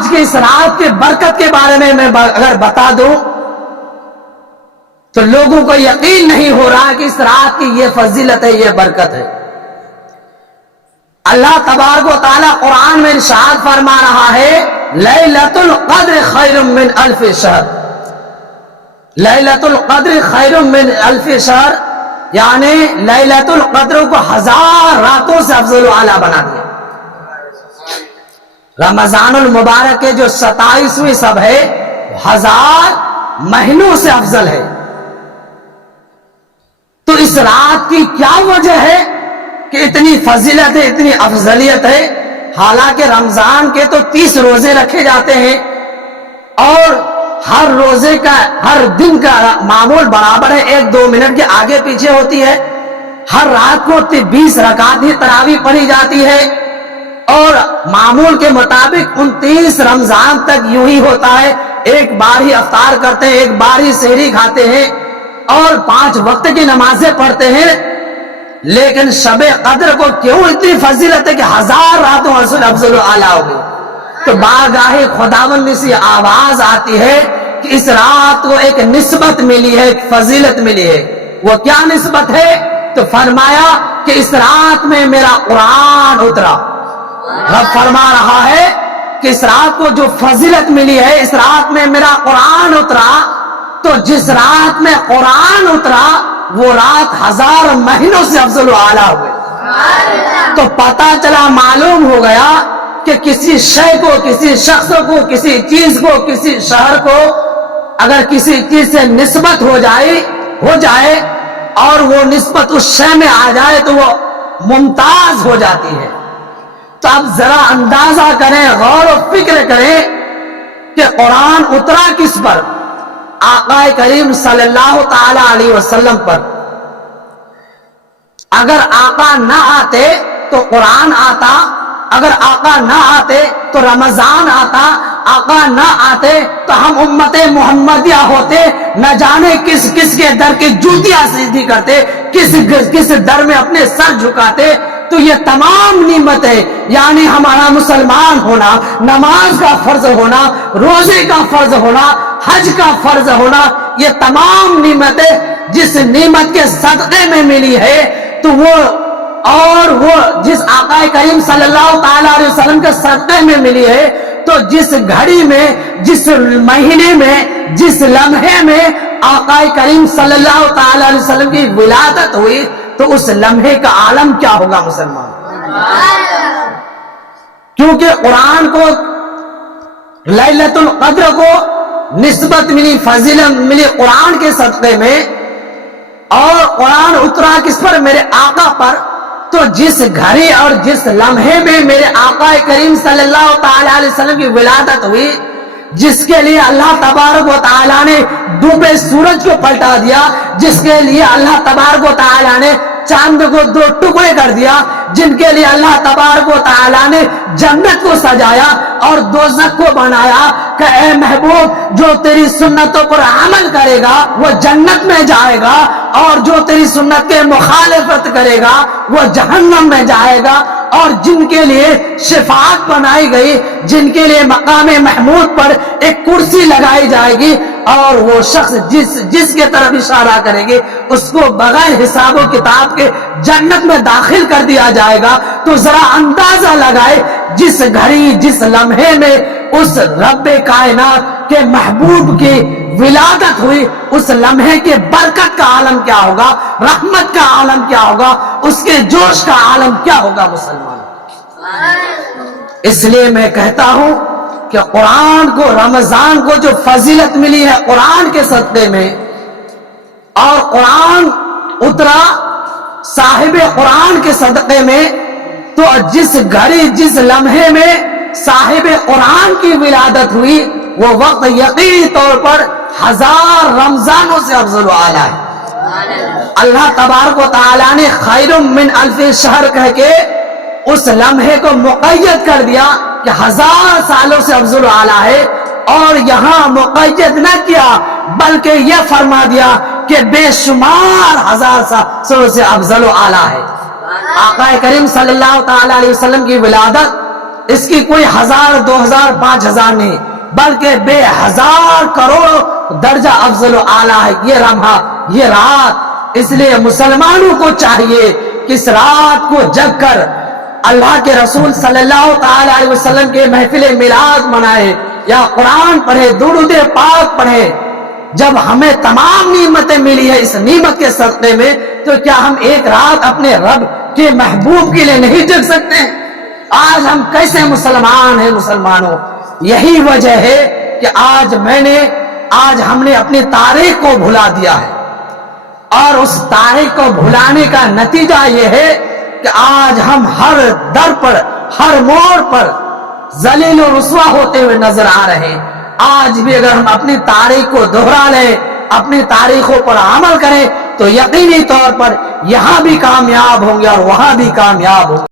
آج کی اس رات کے برکت کے بارے میں اگر بتا دوں تو لوگوں کو یقین نہیں ہو رہا کہ اس رات کی یہ فضیلت ہے، یہ برکت ہے۔ اللہ تبارک و تعالیٰ قرآن میں ارشاد فرما رہا ہے لیلۃ القدر خیر من الف شہر، لیلۃ القدر خیر من الف شہر، یعنی لیلۃ القدر کو 1000 راتوں سے افضل و اعلیٰ بنا دیا۔ رمضان المبارک کے جو 27ویں شب ہے 1000 مہینوں سے افضل ہے۔ تو اس رات کی کیا وجہ ہے کہ اتنی فضیلت ہے، اتنی افضلیت ہے؟ حالانکہ رمضان کے تو 30 روزے رکھے جاتے ہیں اور ہر روزے کا، ہر دن کا معمول برابر ہے، 1-2 منٹ کے آگے پیچھے ہوتی ہے۔ ہر رات کو 20 رکعت ہی تراویح پڑھی جاتی ہے اور معمول کے مطابق 29 رمضان تک یوں ہی ہوتا ہے، ایک بار ہی افطار کرتے ہیں، ایک بار ہی سحری کھاتے ہیں اور 5 وقت کی نمازیں پڑھتے ہیں۔ لیکن شب قدر کو کیوں اتنی فضیلت ہے کہ 1000 راتوں افضل و اعلیٰ ہو گئی؟ تو بارگاہ خداوند سے آواز آتی ہے کہ اس رات کو ایک نسبت ملی ہے، ایک فضیلت ملی ہے۔ وہ کیا نسبت ہے؟ تو فرمایا کہ اس رات میں میرا قرآن اترا۔ رب فرما رہا ہے کہ اس رات کو جو فضیلت ملی ہے، اس رات میں میرا قرآن اترا۔ تو جس رات میں قرآن اترا وہ رات 1000 مہینوں سے افضل و اعلیٰ ہوئے۔ تو پتہ چلا، معلوم ہو گیا کہ کسی شے کو، کسی شخص کو، کسی چیز کو، کسی شہر کو اگر کسی چیز سے نسبت ہو جائے اور وہ نسبت اس شے میں آ جائے تو وہ ممتاز ہو جاتی ہے۔ تو اب ذرا اندازہ کریں، غور و فکر کریں کہ قرآن اترا کس پر؟ آقا کریم صلی اللہ تعالی علیہ وسلم پر۔ اگر آقا نہ آتے تو قرآن آتا، اگر آقا نہ آتے تو رمضان آتا، آقا نہ آتے تو ہم امت محمدیہ ہوتے، نہ جانے کس کس کے در کی جوتیاں سیدھی کرتے، کس در میں اپنے سر جھکاتے۔ تو یہ تمام نعمتیں، یعنی ہمارا مسلمان ہونا، نماز کا فرض ہونا، روزے کا فرض ہونا، حج کا فرض ہونا، یہ تمام نعمتیں جس نعمت کے صدقے میں ملی ہے تو وہ جس آقا کریم صلی اللہ تعالی علیہ وسلم کے صدقے میں ملی ہے، تو جس گھڑی میں، جس مہینے میں، جس لمحے میں آقا کریم صلی اللہ تعالی علیہ وسلم کی ولادت ہوئی تو اس لمحے کا عالم کیا ہوگا مسلمان؟ کیونکہ قرآن کو، لیلۃ القدر کو نسبت ملی، فضیلت ملی قرآن کے صدقے میں، اور قرآن اترا کس پر؟ میرے آقا پر۔ تو جس گھڑی اور جس لمحے میں میرے آقا کریم صلی اللہ تعالی علیہ وسلم کی ولادت ہوئی، جس کے لیے اللہ تبارک و تعالیٰ نے ڈوبے سورج کو پلٹا دیا، جس کے لیے اللہ تبارک و تعالیٰ نے چاند کو 2 ٹکڑے کر دیا، جن کے لیے اللہ تبارک و تعالیٰ نے جنت کو سجایا اور دوزخ کو بنایا کہ اے محبوب جو تیری سنتوں پر عمل کرے گا وہ جنت میں جائے گا، اور جو تیری سنت کے مخالفت کرے گا وہ جہنم میں جائے گا۔ اور جن کے لیے شفاعت بنائی گئی، جن کے لیے مقام محمود پر ایک کرسی لگائی جائے گی، اور وہ شخص جس کے طرف اشارہ کرے گی اس کو بغیر حساب و کتاب کے جنت میں داخل کر دیا جائے گا۔ تو ذرا اندازہ لگائے جس گھڑی، جس لمحے میں اس رب کائنات کے محبوب کی ولادت ہوئی، اس لمحے کے برکت کا عالم کیا ہوگا، رحمت کا عالم کیا ہوگا، اس کے جوش کا عالم کیا ہوگا مسلمان۔ اس لیے میں کہتا ہوں کہ قرآن کو، رمضان کو جو فضیلت ملی ہے قرآن کے صدقے میں، اور قرآن اترا صاحب قرآن کے صدقے میں، تو جس گھڑی، جس لمحے میں صاحب قرآن کی ولادت ہوئی وہ وقت یقینی طور پر 1000 رمضانوں سے افضل و اعلیٰ ہے۔ اللہ تبارک و تعالیٰ نے خیر من الف شہر کہہ کے اس لمحے کو مقید کر دیا کہ 1000 سالوں سے افضل و اعلیٰ ہے، اور یہاں مقید نہ کیا بلکہ یہ فرما دیا کہ بے شمار 1000 سالوں سے افضل و اعلیٰ ہے۔ آقا کریم صلی اللہ تعالی علیہ وسلم کی ولادت اس کی کوئی 1000 2000 5000 نہیں بلکہ بے ہزار کروڑ درجہ افضل و اعلیٰ ہے یہ لمحہ یہ رات. اس لیے مسلمانوں کو چاہیے کہ اس رات کو جگ کر اللہ کے رسول صلی اللہ تعالی علیہ وسلم کے محفل میلاد منائے یا قرآن پڑھے درود پاک پڑھے. جب ہمیں تمام نعمتیں ملی ہے اس نعمت کے صدقے میں تو کیا ہم ایک رات اپنے رب کے محبوب کے لیے نہیں جگ سکتے ہیں؟ آج ہم کیسے مسلمان ہیں مسلمانوں؟ یہی وجہ ہے کہ آج ہم نے اپنی تاریخ کو بھلا دیا ہے اور اس تاریخ کو بھلانے کا نتیجہ یہ ہے کہ آج ہم ہر در پر ہر موڑ پر ذلیل و رسوا ہوتے ہوئے نظر آ رہے ہیں. آج بھی اگر ہم اپنی تاریخ کو دوہرا لیں اپنی تاریخوں پر عمل کریں تو یقینی طور پر یہاں بھی کامیاب ہوں گے اور وہاں بھی کامیاب ہوں گے.